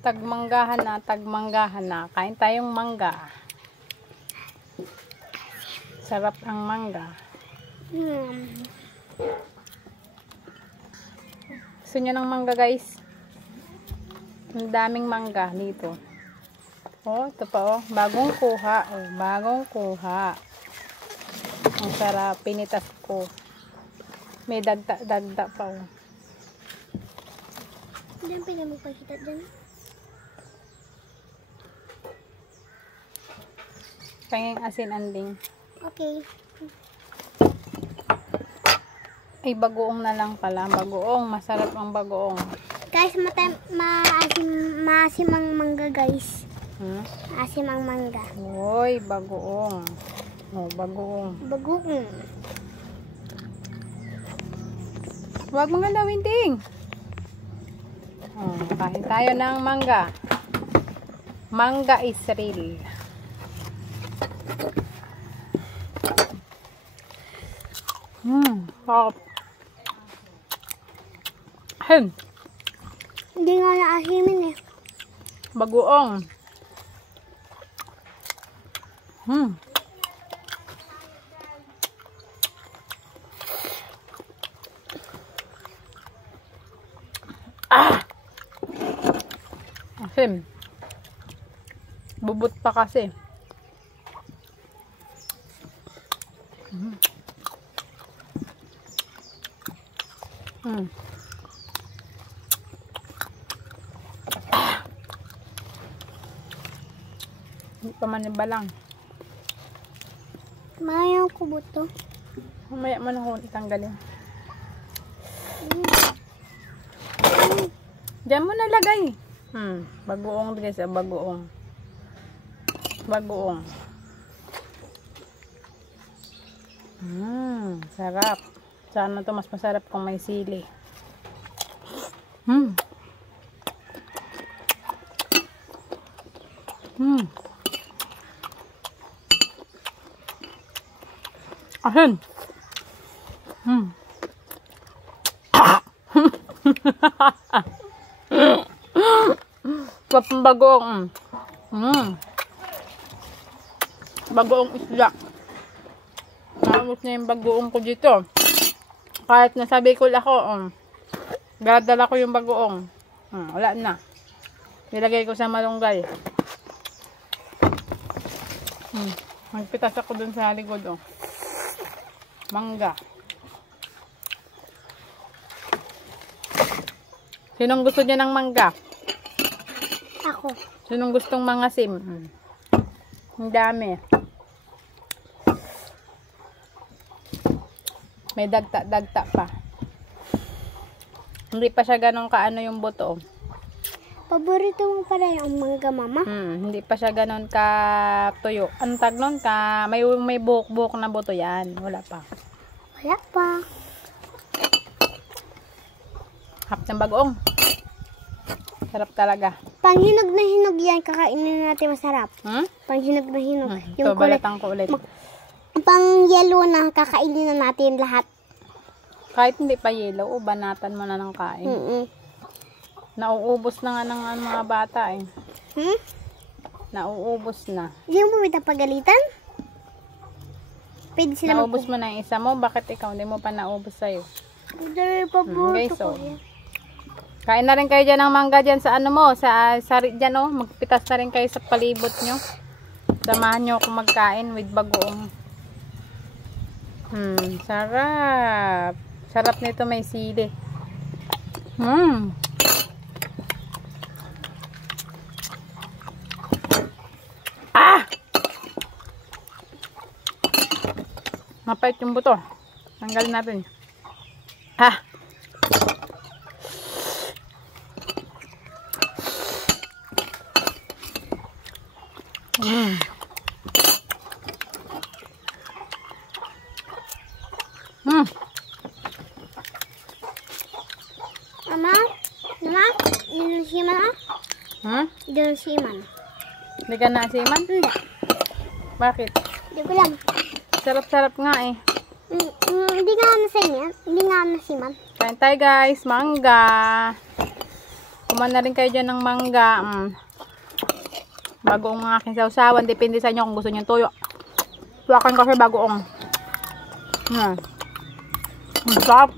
Tagmanggahan na, tagmanggahan na. Kain tayong mangga. Sarap ang mangga. Gusto nyo ng mangga, guys? Ang daming mangga dito. Oh, ito pa oh. Bagong kuha. Oh, bagong kuha. Ang sarap. Pinitas ko. May dagda pa oh. Hindi ang pwede magpakita dyan. Panging asin anding. Okay. Ay, bagoong na lang pala. Bagoong. Masarap ang bagoong. Guys, maasim ang mangga, guys. Asim ang mangga. Uy, bagoong. Oh, bagoong. Bagoong. Huwag mga lawin ding. Oh, kain tayo ng mangga. Mangga is real. Sarap. Hindi nga naasimin eh. Bagoong. Asim. Bubot pa kasi. Hindi pa manibalang. Mayaw ko buto. Mamaya mo na kung itanggalin. Diyan mo nalagay. Bagoong guys, bagoong. Bagoong. Sarap. Sana to mas masarap kung may sili. Ahin. Bagoong. Bagoong isda. Naamot na yung bagoong ko dito. Kahit nasabi ko ako, dadala ko yung bagoong. Wala na. Nilagay ko sa malunggay. Magpitas ako dun sa likod. Mangga. Sinong gusto niya ng mangga? Ako. Sinong gustong mangasim? Ang dami. May dagta pa. Hindi pa siya ganun kaano yung buto. Paborito mo pala yung mangga, mama? Hindi pa siya ganun ka tuyo. Ang tag nun ka, may buhok-buhok na buto yan. Wala pa. Wala pa. Hap ng bagoong. Sarap talaga. Panghinog na hinog yan, kakainin natin masarap. Panghinog na hinog. Ito, balatan ko ulit. Pang yellow na, kakainin na natin lahat. Kahit hindi pa yellow, banatan mo na ng kain. Nauubos na nga ng mga bata eh. Nauubos na. Hindi mo pagalitan? Pwede sila naubos mo na yung isa mo, bakit ikaw hindi mo pa naubos sa'yo? Guys, so kain na rin kayo dyan ng mangga dyan sa ano mo, sa dyan oh, magpitas na rin kayo sa palibot nyo. Samahan nyo ako magkain with bagoong. Sarap. Sarap nito, may sili. Mapait yung buto. Tanggalin natin. Mama, yun si Iman Yun si Iman. Hindi ka naasiman? Hindi. Bakit? Hindi ko lang. Sarap-sarap nga eh. Hindi nga nasiman. Hindi nga nasiman. Kain tayo guys, mangga. Kuman na rin kayo dyan ng mangga. Bagoong ang aking sausawan. Depende sa inyo kung gusto nyo tuyo. Sa akin kasi bagoong. Sarap.